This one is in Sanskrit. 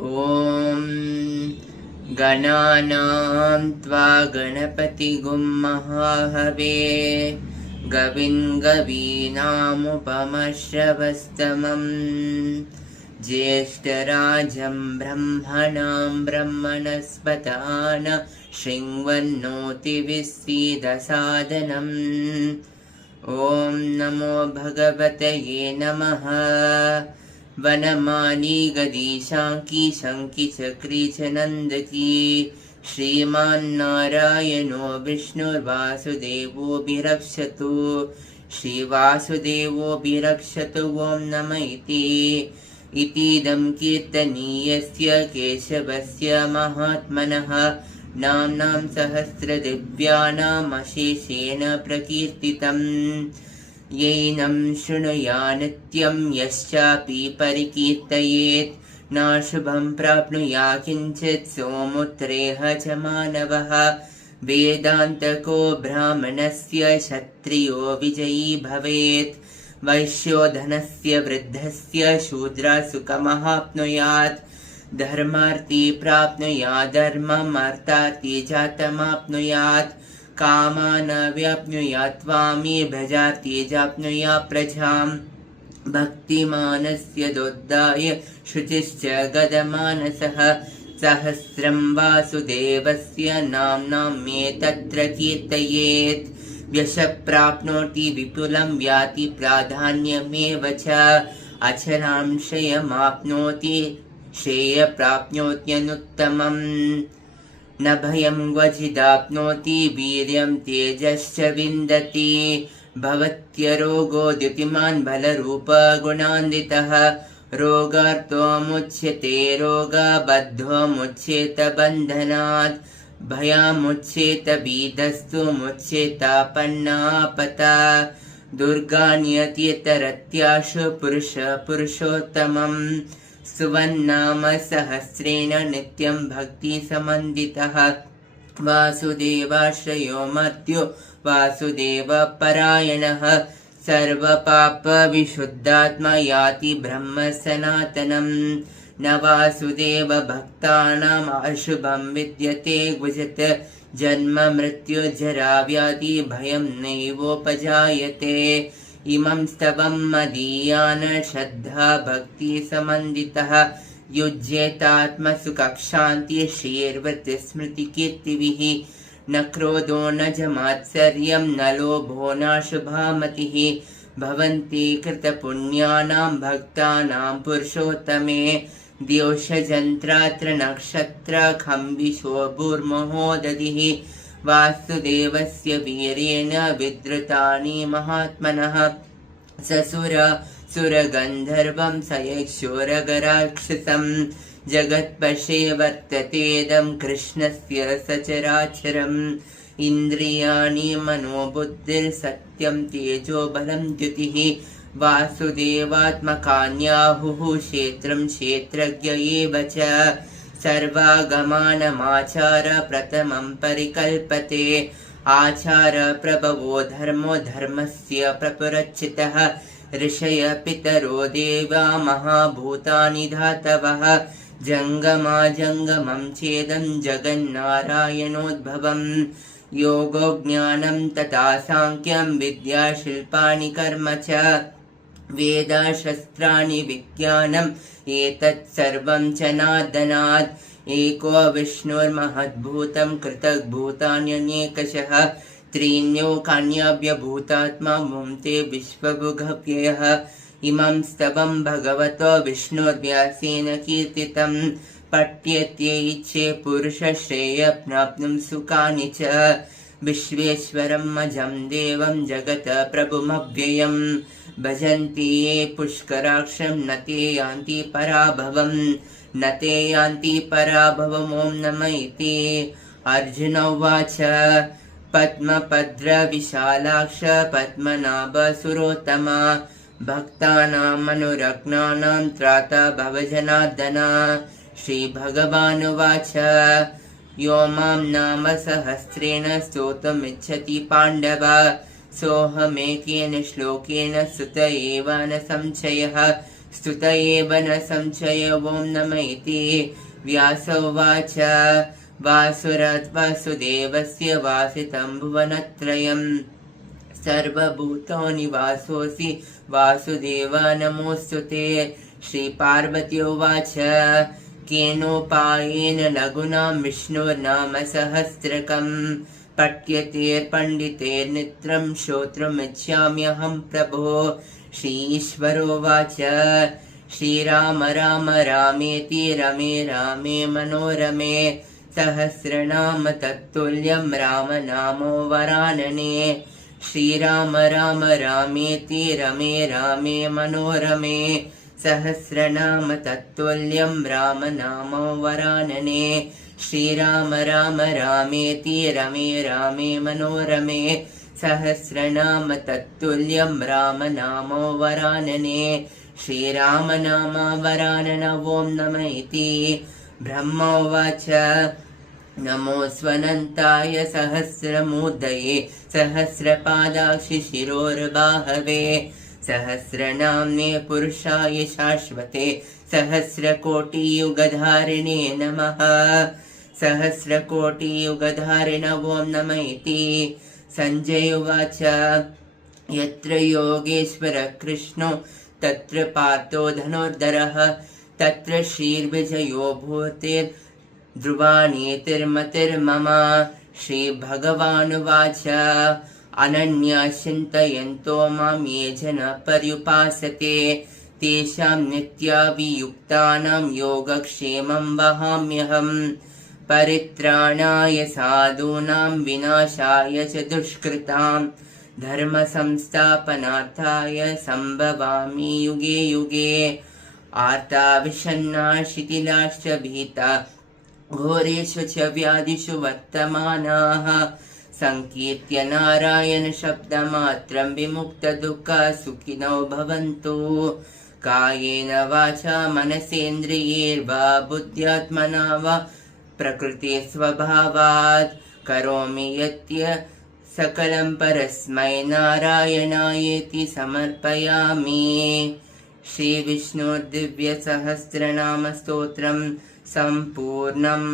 ॐ गणानां त्वा गणपतिगुं महाहवे गविं गवीनामुपमश्रवस्तमं ज्येष्ठराजं ब्रह्मणां ब्रह्मणस्पतान शृण्वन्नोतिविसीदसादनम्। ॐ नमो भगवतये नमः। वनमाली गदीशाङ्की शङ्की चक्री च नन्दकी श्रीमान्नारायणो विष्णुर्वासुदेवोऽभिरक्षतु श्रीवासुदेवोऽभिरक्षतु ॐ नम इतीदं कीर्तनीयस्य केशवस्य महात्मनः नाम्नां सहस्रदिव्यानामशेषेण प्रकीर्तितम्। यैनं शृणुयान्नित्यं यश्चापि परिकीर्तयेत् नाशुभं प्राप्नुया किञ्चित् सोमुत्रेह च मानवः। वेदान्तको ब्राह्मणस्य क्षत्रियो विजयी भवेत् वैश्यो धनस्य वृद्धस्य शूद्रा सुखमहाप्नुयात्। धर्मार्थी प्राप्नुयात् धर्मम् अर्थार्थी जातमाप्नुयात्। कामान् व्याप्नुयात् त्वामी भजार्ती जाप्नुयात् प्रजां। भक्तिमानस्य दोद्धाय शुचिश्च गदमानसः सहस्रं वासुदेवस्य नाम्नां मे तत्र कीर्तयेत्। यशः प्राप्नोति विपुलं याति प्राधान्यमेव च अचरां श्रेयमाप्नोति श्रेय प्राप्नोत्यनुत्तमम्। न भयं क्वचिदाप्नोति वीर्यं तेजश्च विन्दति भवत्यरोगो द्युतिमान् बलरूपगुणान्वितः। रोगार्तोमुच्यते रोगबद्धोमुच्येत बन्धनात् भयामुच्येत बीधस्तु मुच्येतापन्नापता। दुर्गान्यतीतरत्याशु पुरुषोत्तमम् सुवन्नाम सहस्रेण नित्यं भक्तिसमन्वितः। वासुदेवाश्रयो मर्त्यो वासुदेवपरायणः सर्वपापविशुद्धात्मा याति ब्रह्म सनातनम्। न वासुदेव भक्तानाम् अशुभं विद्यते क्वचित् जन्म मृत्यु जरा व्याधि भयं नैवोपजायते। इमं स्तवं मदीयान् श्रद्धा भक्ति समन्वितः युज्येतात्मसुखशान्ति श्रीर्वृत्तिस्मृतिकीर्तिभिः। न क्रोधो न च मात्सर्यं न लोभो नाशुभा मतिः भवन्ति कृतपुण्यानां भक्तानां पुरुषोत्तमे। द्योषजन्त्रात्र नक्षत्र खम्बिशो भूर्महोदधिः वासुदेवस्य वीर्येण विद्रुतानि महात्मनः। ससुर सुरगन्धर्वं सयक्षोरगराक्षसं जगत्पशे वर्ततेदं कृष्णस्य सचराचरम्। इन्द्रियाणि मनोबुद्धिर्सत्यं तेजो बलं द्युतिः वासुदेवात्मकान्याहुः क्षेत्रं क्षेत्रज्ञ एव च। सर्वागमानमाचार प्रथमं परिकल्पते आचार प्रभवो धर्मो धर्मस्य प्रपुरच्चितः। ऋषय पितरो देवा महाभूतानि धातवः जङ्गमा जङ्गमं चेदं जगन्नारायणोद्भवम्। योगो ज्ञानं तथा साङ्ख्यं विद्या शिल्पानि कर्म च वेदाशस्त्राणि विज्ञानम् एतत् सर्वं च नादनात्। एको विष्णुर्महद्भूतं कृतभूतान्यनेकशः त्रीण्योकान्यव्यभूतात्मा भुङ्क्ते विश्वभुगव्ययः। इमं स्तवं भगवतो विष्णुर्व्यासेन कीर्तितं पठ्यते इच्छे पुरुषश्रेय प्राप्नुं सुखानि च। विश्वेश्वरम् अजं देवं जगत प्रभुमव्ययम् भजन्ति ये पुष्कराक्षं न ते यान्ति पराभवम् न ते यान्ति पराभवम्। ॐ नम इति। अर्जुन उवाच पद्मभद्रविशालाक्ष पद्मनाभ सुरोत्तम भक्तानाम् अनुरग्नानां त्राता भवजनार्दन। श्रीभगवानुवाच यो मां नाम सहस्रेण स्तोतुमिच्छति पाण्डव सोऽहमेकेन श्लोकेन सुत एव न संशयः। स्तुत एव न संशय ॐ नम इति व्यास उवाच वासुरात् वासुदेवस्य वासितं भुवनत्रयम् सर्वभूतानि वासोऽसि वासुदेव नमोऽस्तु ते। श्रीपार्वती उवाच केनोपायेन लघुनां विष्णुर्नाम सहस्रकम् पठ्यतेर्पण्डितेर्नित्यं श्रोतुमिच्छाम्यहं प्रभो। श्रीईश्वरोवाच श्रीराम राम रामेति रमे रामे मनोरमे सहस्रनाम तत्तुल्यं रामनामो वरानने। श्रीराम राम रामेति रमे रामे मनोरमे सहस्रनाम तत्तुल्यं रामनामो वरानने। श्रीराम राम रामेति रमे रामे मनोरमे सहस्रनाम तत्तुल्यं रामनामो वरानने। श्रीराम नाम वरानन ॐ नम इति। ब्रह्मोवाच नमो स्वनन्ताय सहस्रमूर्धये सहस्रपादाक्षि शिरोर्बाहवे सहस्रनाम्ने पुरुषाय शाश्वते सहस्रकोटियुगधारिणे नमः। सहस्रकोटियुगधारिण ॐ नम इति। संजय उवाच यत्र योगेश्वर कृष्णो तत्र पार्थो धनुर्धरः तत्र श्रीर्विजयो भूतिर्ध्रुवानीतिर्मतिर्मम। श्रीभगवानुवाच अनन्या चिन्तयन्तो मां ये जनाः पर्युपासते तेषां नित्याभियुक्तानां योगक्षेमं वहाम्यहम्। परित्राणाय साधूनां विनाशाय च दुष्कृतां धर्मसंस्थापनार्थाय सम्भवामि युगे युगे। आर्ता विषण्णा शिथिलाश्च भीता घोरेषु च व्याधिषु वर्तमानाः संकीर्त्य नारायण शब्दमात्रं विमुक्तदुःखा सुखिनो भवन्तु। कायेन वाचा मनसेन्द्रियैर्वा बुद्ध्यात्मना वा प्रकृते स्वभावात् करोमि यत्य सकलं परस्मै नारायणायेति समर्पयामि। श्रीविष्णुर्दिव्यसहस्रनामस्तोत्रं सम्पूर्णम्।